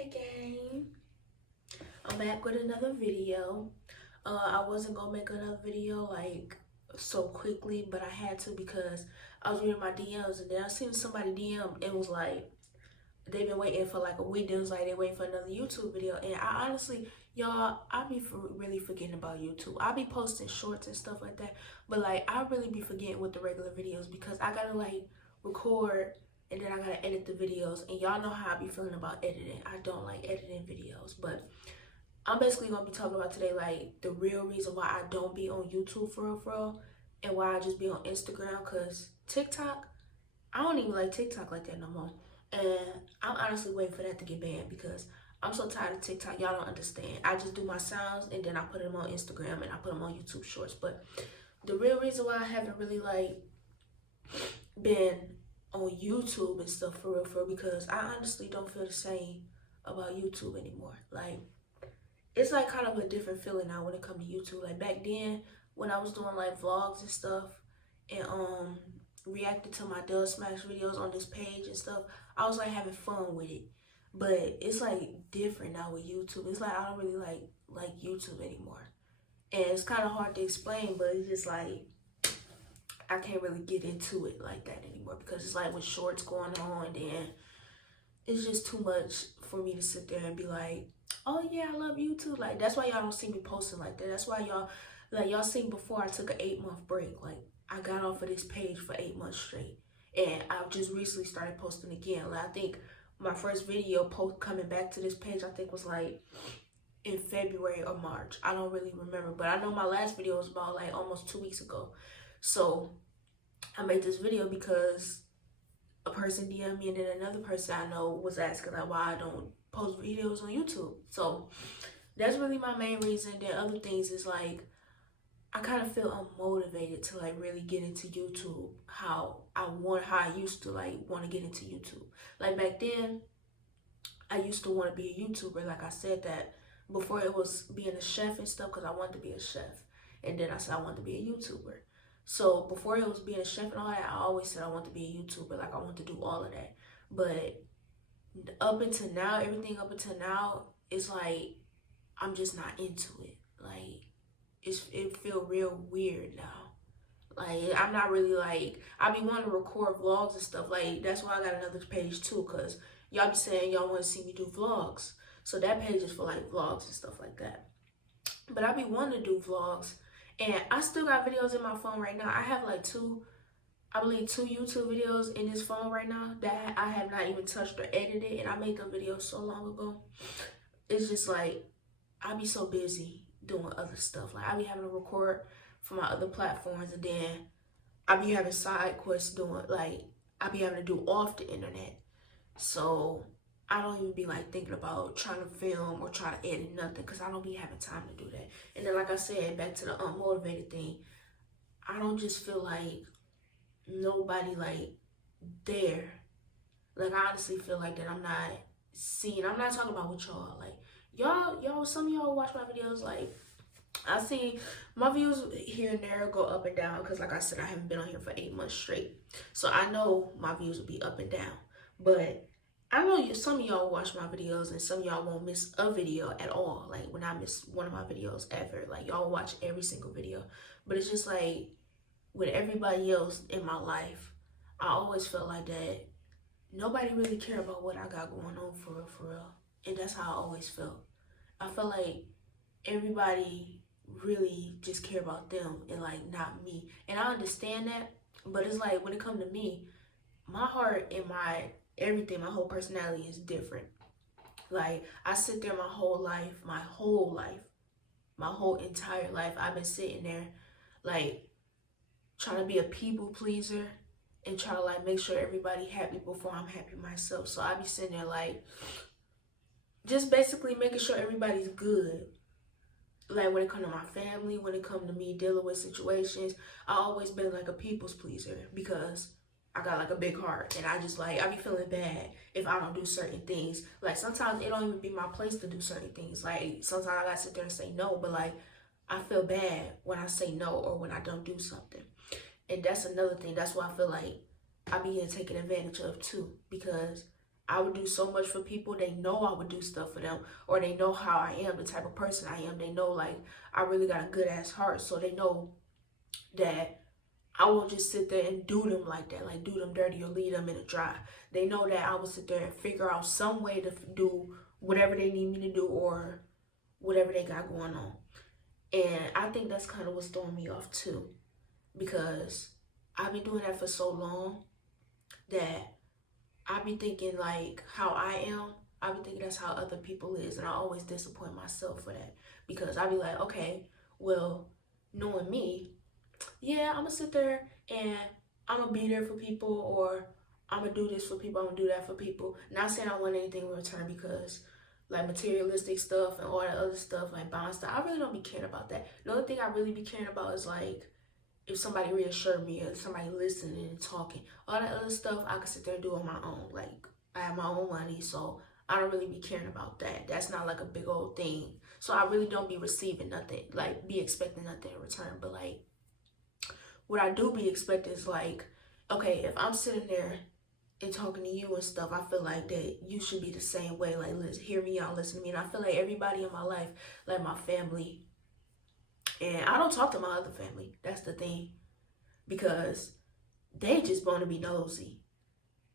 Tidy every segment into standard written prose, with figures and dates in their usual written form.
Hey gang, I'm back with another video. I wasn't gonna make another video like so quickly, but I had to because I was reading my DMs and then I seen somebody DM and was like they've been waiting for like a week. They was like they waiting for another YouTube video, and I honestly, y'all, I be really forgetting about YouTube. I be posting shorts and stuff like that, but like I really be forgetting with the regular videos because I gotta like record and then I gotta edit the videos, and y'all know how I be feeling about editing. I don't like editing videos, but I'm basically gonna be talking about today like the real reason why I don't be on YouTube for real, and why I just be on Instagram. Cause TikTok, I don't even like TikTok like that no more. And I'm honestly waiting for that to get banned because I'm so tired of TikTok. Y'all don't understand. I just do my sounds and then I put them on Instagram and I put them on YouTube Shorts. But the real reason why I haven't really like been on YouTube and stuff for real, because I honestly don't feel the same about YouTube anymore. Like, it's like kind of a different feeling now when it comes to YouTube. Like back then when I was doing like vlogs and stuff and reacted to my Dub Smash videos on this page and stuff, I was like having fun with it. But it's like different now with YouTube. It's like I don't really like YouTube anymore. And it's kind of hard to explain, but it's just like I can't really get into it like that anymore because it's like with shorts going on, then it's just too much for me to sit there and be like, oh yeah, I love YouTube. Like that's why y'all don't see me posting like that. That's why y'all seen before I took an 8-month break. Like I got off of this page for 8 months straight, and I just recently started posting again. Like I think my first video post coming back to this page, I think was like in February or March. I don't really remember, but I know my last video was about like almost 2 weeks ago. So I made this video because a person DM'd me, and then another person I know was asking like why I don't post videos on YouTube. So that's really my main reason. Then other things is like I kind of feel unmotivated to like really get into YouTube how I used to like want to get into YouTube. Like back then I used to want to be a YouTuber. Like I said that before, it was being a chef and stuff because I wanted to be a chef, and then I said I wanted to be a YouTuber. So before it was being a chef and all that, I always said I want to be a YouTuber. Like I want to do all of that. But up until now, everything up until now is like I'm just not into it. Like it feel real weird now. Like I'm not really like I be wanting to record vlogs and stuff. Like that's why I got another page too, cause y'all be saying y'all want to see me do vlogs. So that page is for like vlogs and stuff like that. But I be wanting to do vlogs, and I still got videos in my phone right now. I have like I believe two YouTube videos in this phone right now that I have not even touched or edited, and I made them videos so long ago. It's just like I be so busy doing other stuff. Like I be having to record for my other platforms, and then I be having side quests doing like I be having to do off the internet. So I don't even be like thinking about trying to film or try to edit nothing because I don't be having time to do that. And then like I said, back to the unmotivated thing, I don't just feel like nobody like there. Like I honestly feel like that I'm not seen. I'm not talking about with y'all. Like y'all, some of y'all watch my videos. Like I see my views here and there go up and down because like I said, I haven't been on here for 8 months straight. So I know my views will be up and down. But I know some of y'all watch my videos and some of y'all won't miss a video at all. Like when I miss one of my videos ever, like y'all watch every single video. But it's just like with everybody else in my life, I always felt like that nobody really care about what I got going on for real. And that's how I always felt. I felt like everybody really just care about them and like not me. And I understand that, but it's like when it comes to me, my heart and my everything, my whole personality is different. Like I sit there my whole entire life, I've been sitting there like trying to be a people pleaser and try to like make sure everybody happy before I'm happy myself. So I be sitting there like just basically making sure everybody's good. Like when it comes to my family, when it comes to me dealing with situations, I always been like a people's pleaser because I got like a big heart, and I just like I be feeling bad if I don't do certain things. Like sometimes it don't even be my place to do certain things. Like sometimes I gotta sit there and say no, but like I feel bad when I say no or when I don't do something. And that's another thing. That's why I feel like I be getting taken advantage of too, because I would do so much for people. They know I would do stuff for them, or they know how I am, the type of person I am. They know like I really got a good ass heart, so they know that I won't just sit there and do them like that, like do them dirty or leave them in a dry. They know that I will sit there and figure out some way to do whatever they need me to do or whatever they got going on. And I think that's kind of what's throwing me off too, because I've been doing that for so long that I be thinking like how I am, I be thinking that's how other people is, and I always disappoint myself for that, because I be like, okay, well, knowing me, yeah, I'm gonna sit there and I'm gonna be there for people, or I'm gonna do this for people, I'm gonna do that for people. Not saying I want anything in return, because like materialistic stuff and all that other stuff, like buying stuff, I really don't be caring about that. The only thing I really be caring about is like if somebody reassured me or somebody listening and talking. All that other stuff I can sit there and do on my own. Like I have my own money, so I don't really be caring about that. That's not like a big old thing. So I really don't be receiving nothing, like be expecting nothing in return. But like what I do be expecting is like, okay, if I'm sitting there and talking to you and stuff, I feel like that you should be the same way. Like, listen, hear me out, listen to me. And I feel like everybody in my life, like my family, and I don't talk to my other family. That's the thing. Because they just want to be nosy.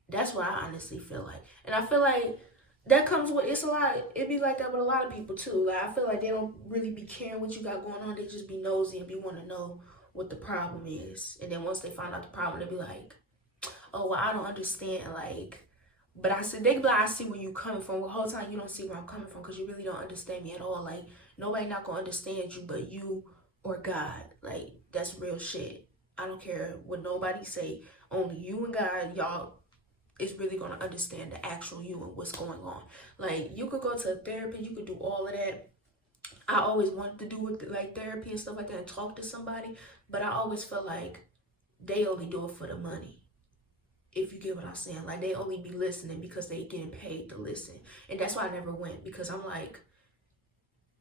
That's what I honestly feel like. And I feel like that comes with, it's a lot, it be like that with a lot of people too. Like I feel like they don't really be caring what you got going on. They just be nosy and be wanting to know what the problem is. And then once they find out the problem, they be like, oh, well, I don't understand. Like, but I said, they be like, I see where you coming from. The whole time you don't see where I'm coming from, because you really don't understand me at all. Like, nobody not going to understand you but you or God. Like, that's real shit. I don't care what nobody say. Only you and God, y'all, is really going to understand the actual you and what's going on. Like, you could go to a therapy, you could do all of that. I always wanted to do with like therapy and stuff like that and talk to somebody, but I always felt like they only do it for the money. If you get what I'm saying, like they only be listening because they getting paid to listen. And that's why I never went, because I'm like,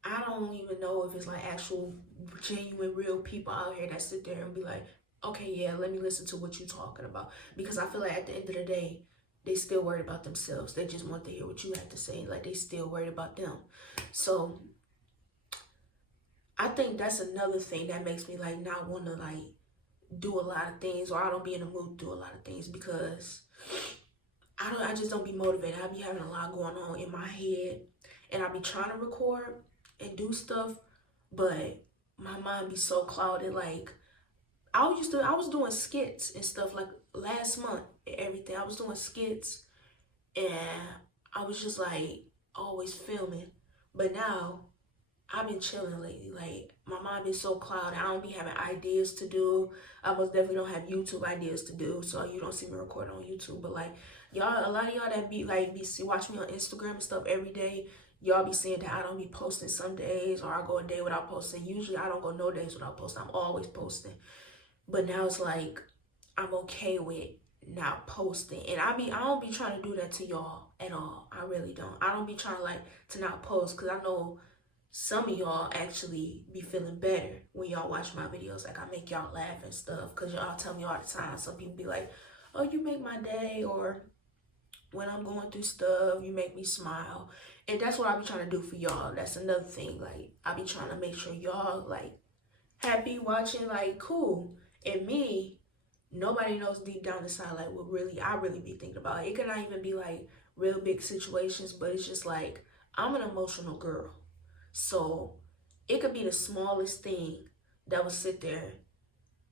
I don't even know if it's like actual genuine real people out here that sit there and be like, okay, yeah, let me listen to what you're talking about. Because I feel like at the end of the day, they still worried about themselves. They just want to hear what you have to say. Like they still worried about them. So I think that's another thing that makes me like not want to like do a lot of things, or I don't be in the mood to do a lot of things, because I just don't be motivated. I be having a lot going on in my head, and I be trying to record and do stuff, but my mind be so clouded. Like I was doing skits and stuff like last month and everything. I was doing skits and I was just like always filming, but now I've been chilling lately. Like my mind been so clouded. I don't be having ideas to do. I most definitely don't have YouTube ideas to do. So you don't see me record on YouTube. But like y'all, a lot of y'all that be like watch me on Instagram and stuff every day. Y'all be seeing that I don't be posting some days, or I go a day without posting. Usually I don't go no days without posting. I'm always posting. But now it's like I'm okay with not posting, and I don't be trying to do that to y'all at all. I really don't. I don't be trying like to not post, because I know some of y'all actually be feeling better when y'all watch my videos. Like I make y'all laugh and stuff, because y'all tell me all the time. Some people be like, oh, you make my day, or when I'm going through stuff, you make me smile. And that's what I be trying to do for y'all. That's another thing. Like I be trying to make sure y'all like happy watching, like cool. And me, nobody knows deep down inside like what really I really be thinking about. It cannot even be like real big situations, but it's just like I'm an emotional girl. So it could be the smallest thing that would sit there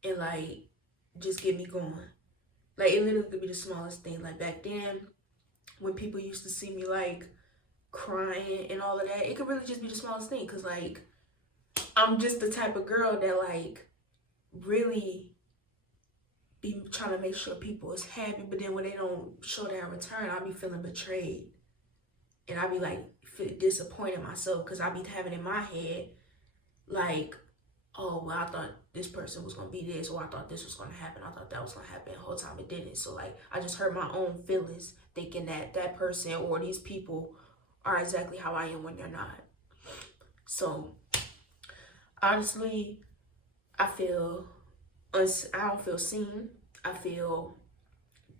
and like just get me going. Like it literally could be the smallest thing. Like back then when people used to see me like crying and all of that, it could really just be the smallest thing, because like I'm just the type of girl that like really be trying to make sure people is happy, but then when they don't show that in return, I'll be feeling betrayed. And I be like disappointed in myself, because I be having in my head like, oh, well, I thought this person was gonna be this, or I thought this was gonna happen, I thought that was gonna happen. The whole time it didn't. So like I just hurt my own feelings thinking that that person or these people are exactly how I am when they're not. So honestly, I don't feel seen. I feel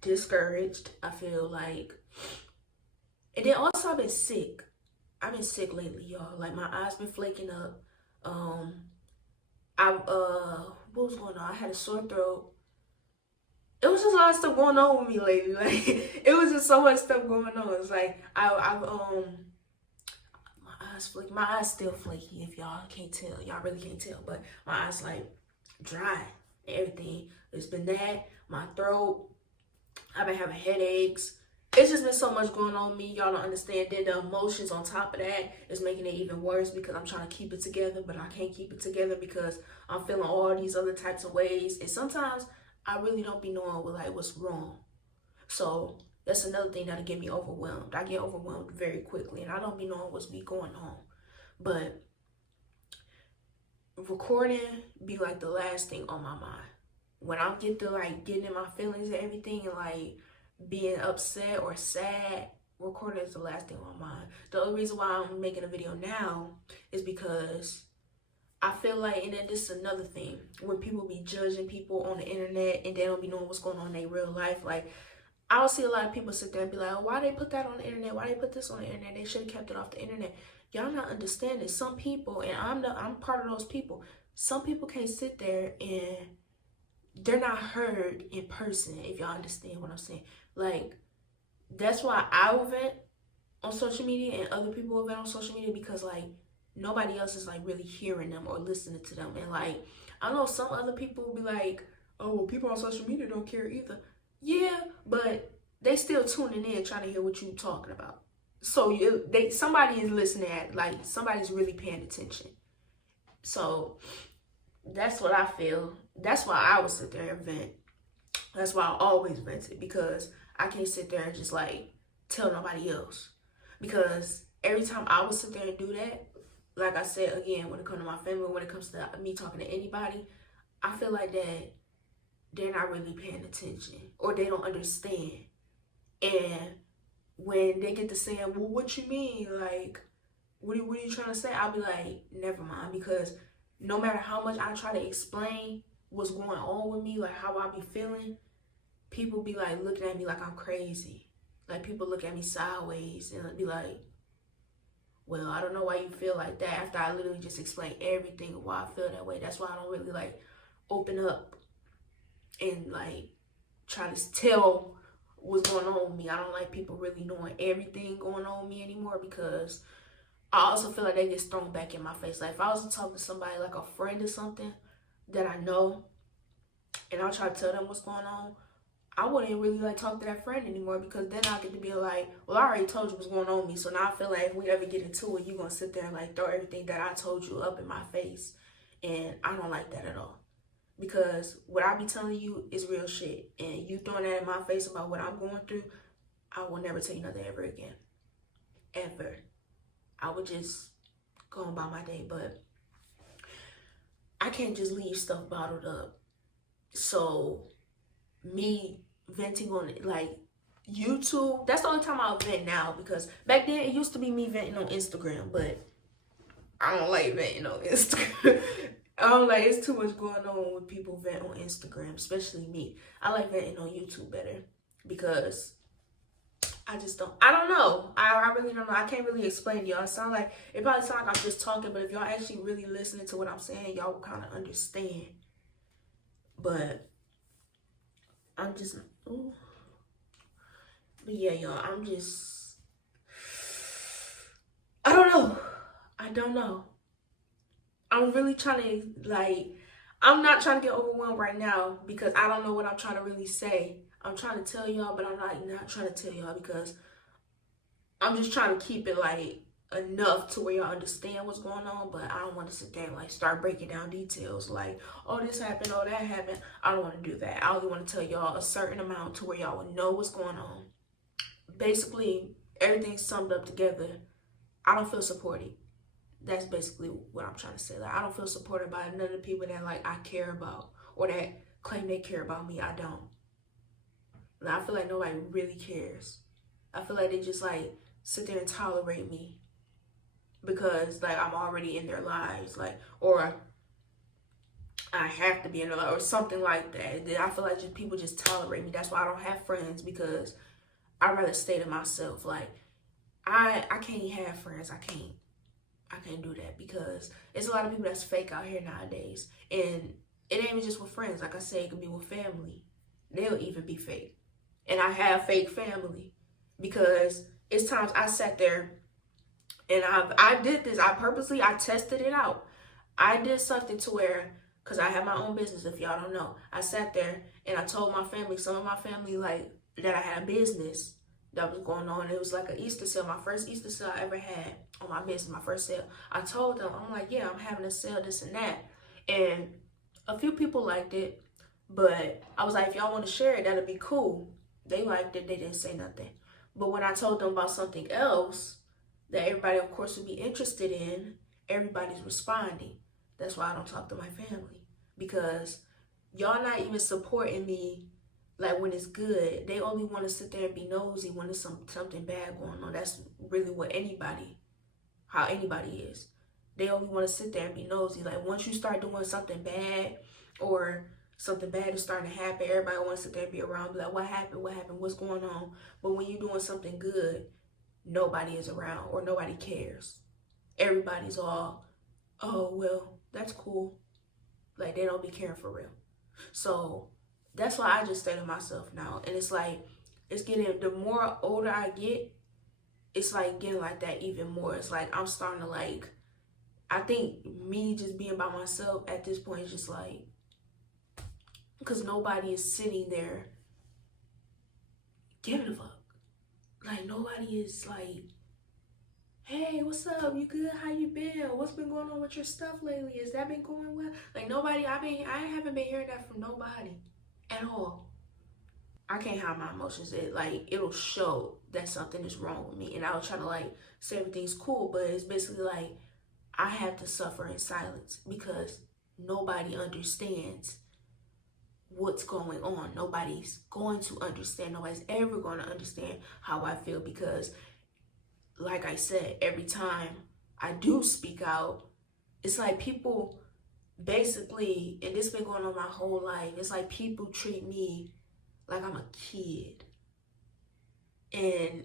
discouraged. I feel like And then also I've been sick. I've been sick lately, y'all. Like my eyes been flaking up. Um, what was going on? I had a sore throat. It was just a lot of stuff going on with me lately. Like it was just so much stuff going on. It's like my eyes flaky. My eyes still flaky. If y'all can't tell, y'all really can't tell. But my eyes like dry and everything. It's been that. My throat. I've been having headaches. It's just been so much going on with me. Y'all don't understand. Then the emotions on top of that is making it even worse because I'm trying to keep it together, but I can't keep it together because I'm feeling all these other types of ways. And sometimes I really don't be knowing what's wrong. So that's another thing that'll get me overwhelmed. I get overwhelmed very quickly and I don't be knowing what's be going on. But recording be like the last thing on my mind. When I get to like getting in my feelings and everything and like being upset or sad, recording is the last thing on my mind. The only reason why I'm making a video now is because I feel like, and then this is another thing, when people be judging people on the internet and they don't be knowing what's going on in their real life, like I'll see a lot of people sit there and be like, oh, why they put that on the internet? Why they put this on the internet? They should have kept it off the internet. Y'all not understanding. Some people, and I'm part of those people, some people can't sit there and they're not heard in person, if y'all understand what I'm saying. Like, that's why I will vent on social media and other people will vent on social media because, like, nobody else is, like, really hearing them or listening to them. And, like, I know some other people will be like, oh, well, people on social media don't care either. Yeah, but they still tuning in trying to hear what you're talking about. So, somebody is listening like, somebody's really paying attention. So, that's what I feel. That's why I would sit there and vent. That's why I always vented, because I can't sit there and just like tell nobody else. Because every time I would sit there and do that, like I said again, when it comes to my family, when it comes to me talking to anybody, I feel like that they're not really paying attention or they don't understand. And when they get to saying, well, what you mean? Like, what are you trying to say? I'll be like, never mind, because no matter how much I try to explain what's going on with me, like how I be feeling, people be like looking at me like I'm crazy. Like people look at me sideways and be like, well, I don't know why you feel like that after I literally just explained everything of why I feel that way. That's why I don't really like open up and like try to tell what's going on with me. I don't like people really knowing everything going on with me anymore because I also feel like they get thrown back in my face. Like if I was to talk to somebody like a friend or something that I know and I'll try to tell them what's going on, I wouldn't really like talk to that friend anymore because then I get to be like, well, I already told you what's going on with me. So now I feel like if we ever get into it, you're going to sit there and like throw everything that I told you up in my face. And I don't like that at all. Because what I be telling you is real shit. And you throwing that in my face about what I'm going through, I will never tell you nothing ever again. Ever. I would just go on by my day, but I can't just leave stuff bottled up. So me venting on it, like YouTube, that's the only time I'll vent now, because back then it used to be me venting on Instagram, but I don't like venting on Instagram. I don't like, it's too much going on when people vent on Instagram, especially me. I like venting on YouTube better because I don't know. I really don't know. I can't really explain to y'all. It probably sound like I'm just talking, but if y'all actually really listening to what I'm saying, y'all will kind of understand. But I'm just, ooh. But yeah, y'all, I don't know. I'm really trying to, like, I'm not trying to get overwhelmed right now because I don't know what I'm trying to really say. I'm trying to tell y'all, but I'm not trying to tell y'all because I'm just trying to keep it like enough to where y'all understand what's going on, but I don't want to sit there and like start breaking down details like, oh, this happened, oh, that happened. I don't want to do that. I only want to tell y'all a certain amount to where y'all will know what's going on. Basically, everything's summed up together. I don't feel supported. That's basically what I'm trying to say. Like, I don't feel supported by none of the people that like I care about or that claim they care about me. I don't. Like, I feel like nobody really cares. I feel like they just like sit there and tolerate me because like I'm already in their lives, like, or I have to be in their life or something like that. I feel like people just tolerate me. That's why I don't have friends, because I'd rather stay to myself. Like, I can't have friends. I can't do that because it's a lot of people that's fake out here nowadays. And it ain't even just with friends. Like I said, it could be with family. They'll even be fake. And I have fake family because it's times I sat there and I did this. I tested it out. I did something to where, because I have my own business, if y'all don't know. I sat there and I told my family, some of my family, like, that I had a business that was going on. It was like an Easter sale, my first Easter sale I ever had on my business, my first sale. I told them, I'm like, yeah, I'm having a sale, this and that. And a few people liked it, but I was like, if y'all want to share it, that'd be cool. They liked it, they didn't say nothing. But when I told them about something else that everybody, of course, would be interested in, everybody's responding. That's why I don't talk to my family, because y'all not even supporting me. Like when it's good, they only want to sit there and be nosy when there's something bad going on. That's really how anybody is. They only want to sit there and be nosy. Like once you start doing something bad or something bad is starting to happen, everybody wants to sit there and be around, be like, what happened? What happened? What's going on? But when you're doing something good, nobody is around or nobody cares. Everybody's all, oh, well, that's cool. Like they don't be caring for real. So that's why I just stay to myself now. And it's like, the more older I get, it's like getting like that even more. It's like I'm starting to like, I think me just being by myself at this point is just like, because nobody is sitting there giving a fuck. Like nobody is like, hey, what's up? You good? How you been? What's been going on with your stuff lately? Has that been going well? Like nobody, I haven't been hearing that from nobody at all. I can't hide my emotions. It'll show that something is wrong with me. And I was trying to like say everything's cool, but it's basically like I have to suffer in silence because nobody understands what's going on. Nobody's going to understand. Nobody's ever going to understand how I feel because, like I said, every time I do speak out, it's like people basically, and this been going on my whole life, it's like people treat me like I'm a kid. And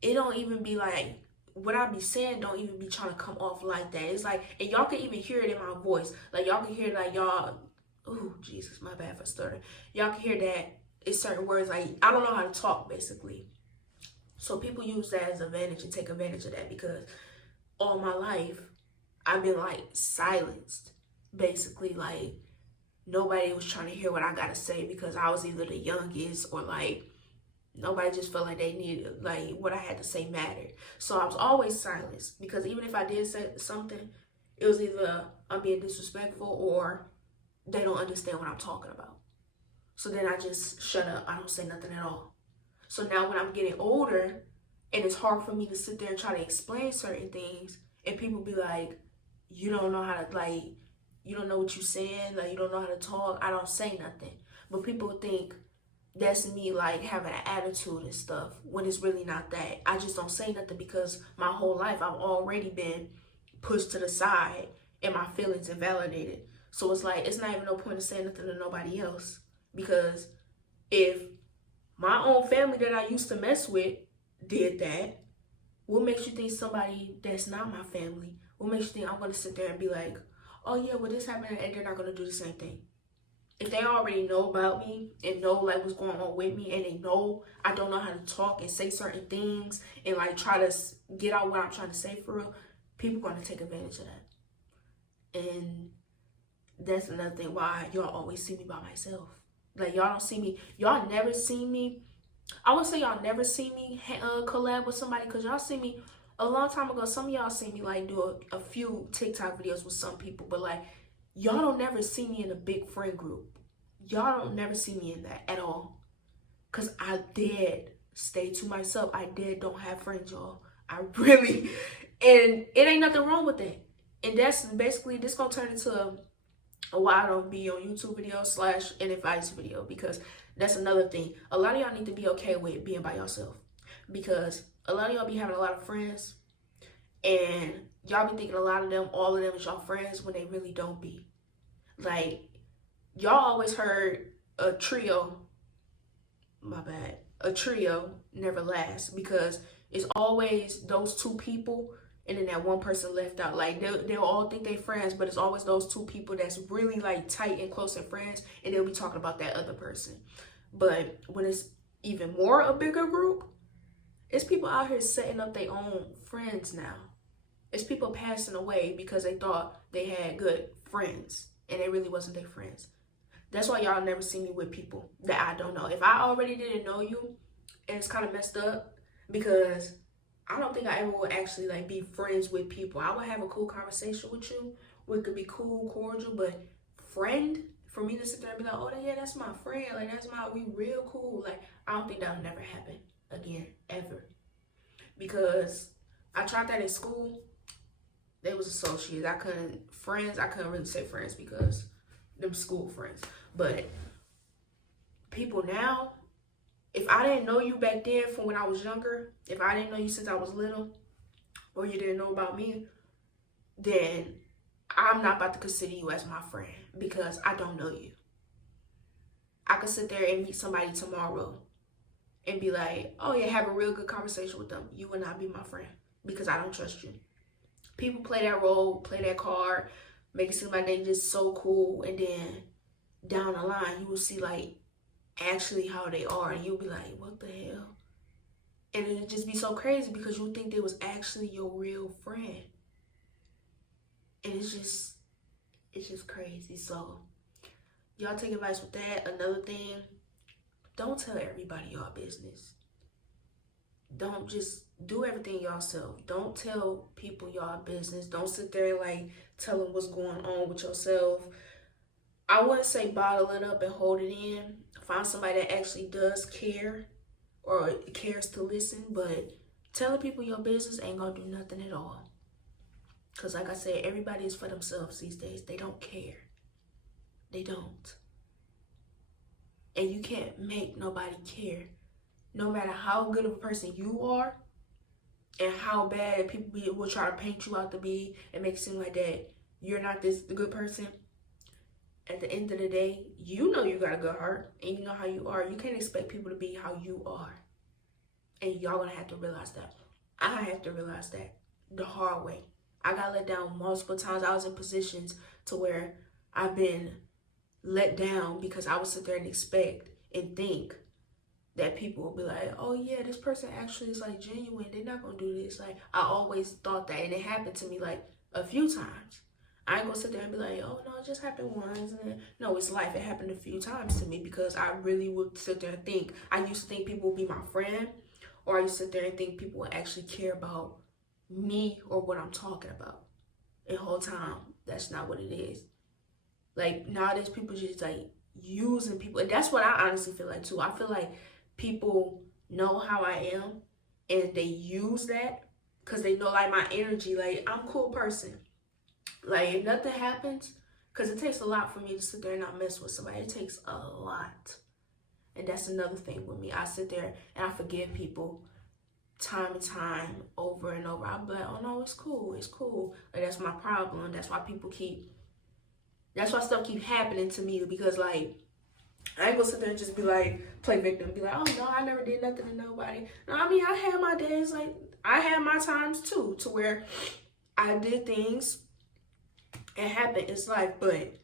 it don't even be like, what I be saying don't even be trying to come off like that. It's like, and y'all can even hear it in my voice. Like y'all can hear like y'all, oh Jesus, my bad for stuttering. Y'all can hear that it's certain words, like I don't know how to talk basically. So people use that as advantage and take advantage of that because all my life I've been like silenced. Basically, like nobody was trying to hear what I gotta say because I was either the youngest or like nobody just felt like they needed, like what I had to say mattered. So I was always silenced because even if I did say something, it was either I'm being disrespectful or they don't understand what I'm talking about. So then I just shut up. I don't say nothing at all. So now when I'm getting older and it's hard for me to sit there and try to explain certain things and people be like, you don't know how to, like, you don't know what you're saying, like you don't know how to talk, I don't say nothing. But people think that's me like having an attitude and stuff when it's really not that. I just don't say nothing because my whole life I've already been pushed to the side and my feelings invalidated. So it's like, it's not even no point of saying nothing to nobody else because if my own family that I used to mess with did that, what makes you think somebody that's not my family, what makes you think I'm going to sit there and be like, oh yeah, well this happened and they're not going to do the same thing? If they already know about me and know like what's going on with me and they know I don't know how to talk and say certain things and like try to get out what I'm trying to say for real, people going to take advantage of that. And that's another thing why y'all always see me by myself. Like y'all don't see me, y'all never see me. I would say y'all never see me collab with somebody because y'all see me a long time ago. Some of y'all see me like do a few TikTok videos with some people, but like y'all don't never see me in a big friend group. Y'all don't never see me in that at all. Cause I did stay to myself. I don't have friends, y'all. I really, and it ain't nothing wrong with that. And that's basically, this gonna turn into why I don't be on YouTube videos / an advice video, because that's another thing. A lot of y'all need to be okay with being by yourself, because a lot of y'all be having a lot of friends and y'all be thinking a lot of them, all of them is y'all friends when they really don't be. Like, y'all always heard a trio never lasts, because It's always those two people and then that one person left out. Like they'll all think they friends, but it's always those two people that's really like tight and close and friends, and they'll be talking about that other person. But when it's even more a bigger group, it's people out here setting up their own friends now. It's people passing away because they thought they had good friends and they really wasn't their friends. That's why y'all never see me with people that I don't know. If I already didn't know you, and it's kind of messed up because I don't think I ever would actually like be friends with people. I would have a cool conversation with you. We could be cool, cordial, but friend, for me to sit there and be like, oh yeah, that's my friend. Like we real cool. Like I don't think that'll never happen again, ever. Because I tried that in school. They was associates. I couldn't really say friends because them school friends. But people now, if I didn't know you back then from when I was younger, if I didn't know you since I was little, or you didn't know about me, then I'm not about to consider you as my friend because I don't know you. I could sit there and meet somebody tomorrow and be like, oh yeah, have a real good conversation with them. You will not be my friend because I don't trust you. People play that role, play that card, make it seem like they just so cool, and then down the line you will see like actually how they are, and you'll be like, what the hell? And it'll just be so crazy because you think they was actually your real friend. And it's just crazy. So y'all take advice with that. Another thing, don't tell everybody your business. Don't just do everything yourself. Don't tell people your business. Don't sit there and like tell them what's going on with yourself. I wouldn't say bottle it up and hold it in. Find somebody that actually does care or cares to listen, but telling people your business ain't gonna do nothing at all. Because like I said, everybody is for themselves these days. They don't care. They don't. And you can't make nobody care. No matter how good of a person you are and how bad people will try to paint you out to be and make it seem like that you're not the good person. At the end of the day, you know you got a good heart and you know how you are. You can't expect people to be how you are. And y'all gonna have to realize that. I have to realize that the hard way. I got let down multiple times. I was in positions to where I've been let down because I would sit there and expect and think that people will be like, oh yeah, this person actually is like genuine. They're not gonna do this. Like I always thought that, and it happened to me like a few times. I ain't gonna sit there and be like, oh no, it just happened once. And then, no, it's life. It happened a few times to me because I really would sit there and think. I used to think people would be my friend, or I used to sit there and think people would actually care about me or what I'm talking about. And the whole time, that's not what it is. Like nowadays, people just like using people, and that's what I honestly feel like too. I feel like people know how I am, and they use that because they know like my energy. Like I'm a cool person. Like if nothing happens, because it takes a lot for me to sit there and not mess with somebody. It takes a lot. And that's another thing with me. I sit there and I forgive people time and time over and over. I'll be like, oh no, it's cool. It's cool. Like that's my problem. That's why that's why stuff keep happening to me, because like I ain't gonna sit there and just be like, play victim, be like, oh no, I never did nothing to nobody. No, I mean, I had my days, like I had my times too, to where I did things and happened. It's life. But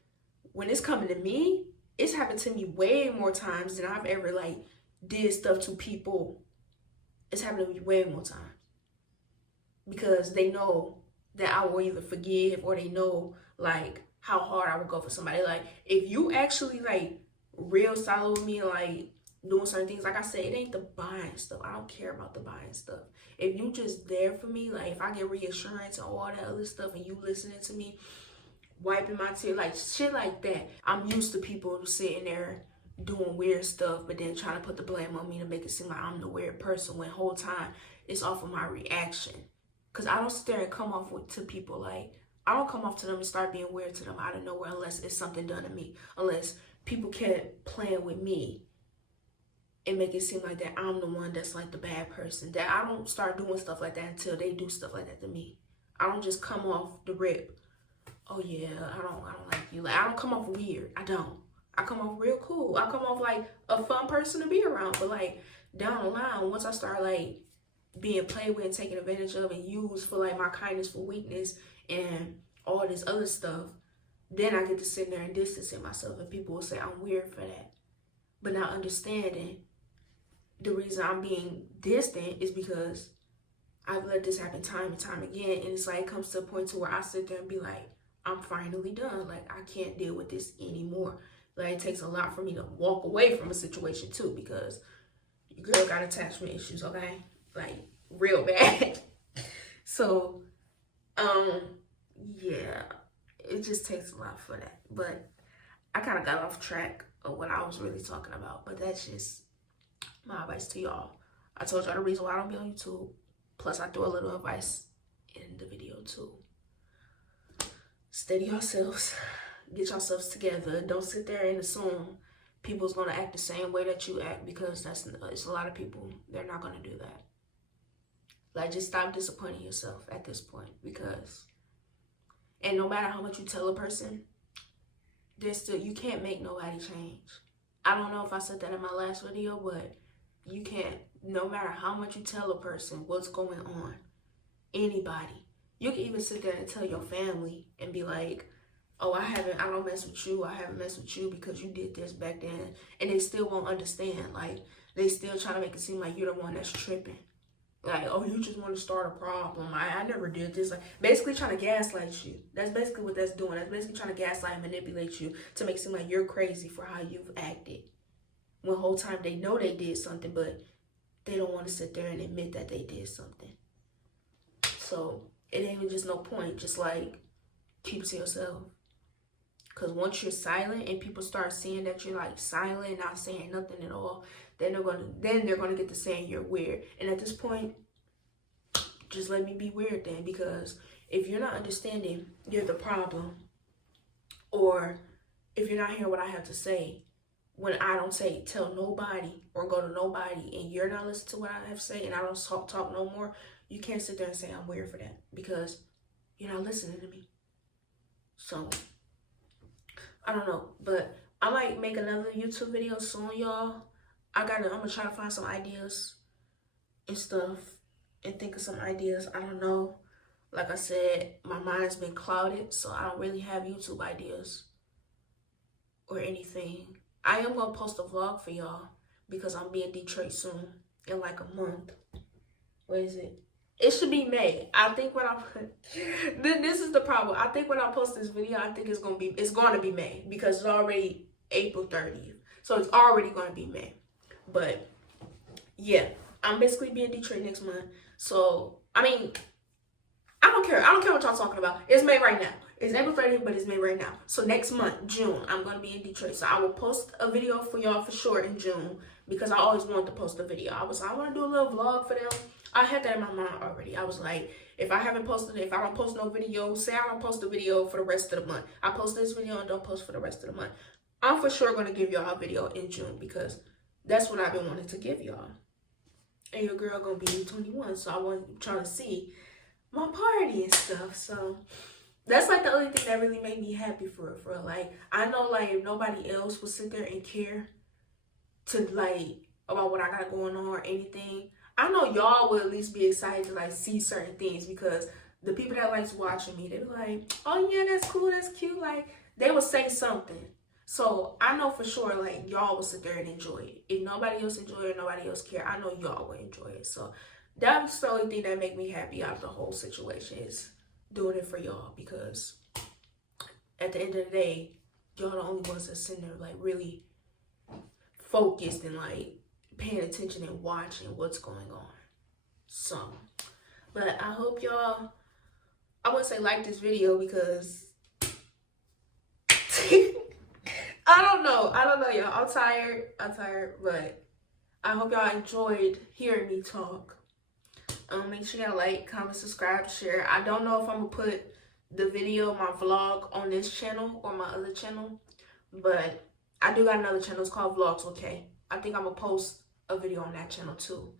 when it's coming to me, it's happened to me way more times than I've ever like did stuff to people. It's happened to me way more times because they know that I will either forgive, or they know like how hard I would go for somebody. Like if you actually like real solid with me and like doing certain things, like I said, it ain't the buying stuff. I don't care about the buying stuff. If you just there for me, like if I get reassurance and all that other stuff and you listening to me, wiping my tears, like shit like that. I'm used to people sitting there doing weird stuff, but then trying to put the blame on me to make it seem like I'm the weird person, when whole time it's off of my reaction. Because I don't sit there and come off to people like, I don't come off to them and start being weird to them out of nowhere unless it's something done to me. Unless people kept playing with me and make it seem like that I'm the one that's like the bad person. That I don't start doing stuff like that until they do stuff like that to me. I don't just come off the rip, oh yeah, I don't like you. Like I don't come off weird. I don't. I come off real cool. I come off like a fun person to be around. But like down the line, once I start like being played with and taken advantage of and used for like my kindness for weakness and all this other stuff, then I get to sit there and distance myself, and people will say I'm weird for that. But not understanding the reason I'm being distant is because I've let this happen time and time again, and it's like it comes to a point to where I sit there and be like, I'm finally done. Like, I can't deal with this anymore. Like, it takes a lot for me to walk away from a situation too, because your girl got attachment issues, okay? Like, real bad. So, yeah, it just takes a lot for that. But I kind of got off track of what I was really talking about, but that's just my advice to y'all. I told y'all the reason why I don't be on YouTube. Plus, I threw a little advice in the video too. Steady yourselves. Get yourselves together. Don't sit there and assume people's gonna act the same way that you act, because it's a lot of people. They're not gonna do that. Like, just stop disappointing yourself at this point, because, and no matter how much you tell a person, you can't make nobody change. I don't know if I said that in my last video, but you can't, no matter how much you tell a person what's going on, anybody. You can even sit there and tell your family and be like, oh, I don't mess with you. I haven't messed with you because you did this back then. And they still won't understand. Like, they still trying to make it seem like you're the one that's tripping. Like, oh, you just want to start a problem. I never did this. Like, basically trying to gaslight you. That's basically what that's doing. That's basically trying to gaslight and manipulate you to make it seem like you're crazy for how you've acted. When the whole time they know they did something, but they don't want to sit there and admit that they did something. So it ain't even just no point. Just like, keep it to yourself. Because once you're silent and people start seeing that you're like silent, not saying nothing at all, then they're gonna get to saying you're weird. And at this point, just let me be weird then. Because if you're not understanding you're the problem, or if you're not hearing what I have to say, when I don't tell nobody or go to nobody, and you're not listening to what I have to say, and I don't talk no more, you can't sit there and say I'm weird for that, because you're not listening to me. So, I don't know, but I might make another YouTube video soon, y'all. I'm gonna try to find some ideas and stuff, and think of some ideas. I don't know. Like I said, my mind's been clouded, so I don't really have YouTube ideas or anything. I am gonna post a vlog for y'all, because I'm being Detroit soon, in like a month. What is it? It should be May. I think when I this is the problem. I think when I post this video, I think it's gonna be May, because it's already April 30th. So it's already gonna be May. But yeah, I'm basically being Detroit next month. So I mean, I don't care. I don't care what y'all talking about. It's May right now. It's April 30th, but it's May right now. So next month, June, I'm going to be in Detroit. So I will post a video for y'all for sure in June, because I always wanted to post a video. I want to do a little vlog for them. I had that in my mind already. I was like, if I don't post no video, say I don't post a video for the rest of the month. I post this video and don't post for the rest of the month. I'm for sure going to give y'all a video in June, because that's what I've been wanting to give y'all. And your girl going to be 21, so I want trying to see my party and stuff. So that's like the only thing that really made me happy for real. Like, I know, like, if nobody else would sit there and care to like about what I got going on or anything, I know y'all will at least be excited to like see certain things, because the people that likes watching me, they be like, oh yeah, that's cool, that's cute. Like, they will say something. So I know for sure, like, y'all will sit there and enjoy it. If nobody else enjoy it, nobody else care, I know y'all will enjoy it. So that's the only thing that make me happy out of the whole situation, is doing it for y'all, because at the end of the day, y'all the only ones that sitting there like really focused and like paying attention and watching what's going on. So, but I hope y'all, I wouldn't say like this video, because I don't know y'all. I'm tired, but I hope y'all enjoyed hearing me talk. Make sure y'all like, comment, subscribe, share. I don't know if I'm gonna put the video, my vlog, on this channel or my other channel, but I do got another channel. It's called Vlogs, okay? I think I'm gonna post a video on that channel too.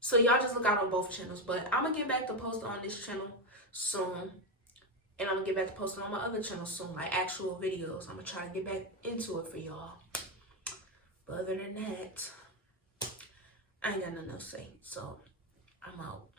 So y'all just look out on both channels. But I'm gonna get back to posting on this channel soon, and I'm gonna get back to posting on my other channel soon, like actual videos. I'm gonna try to get back into it for y'all. But other than that, I ain't got nothing else to say. So I'm out.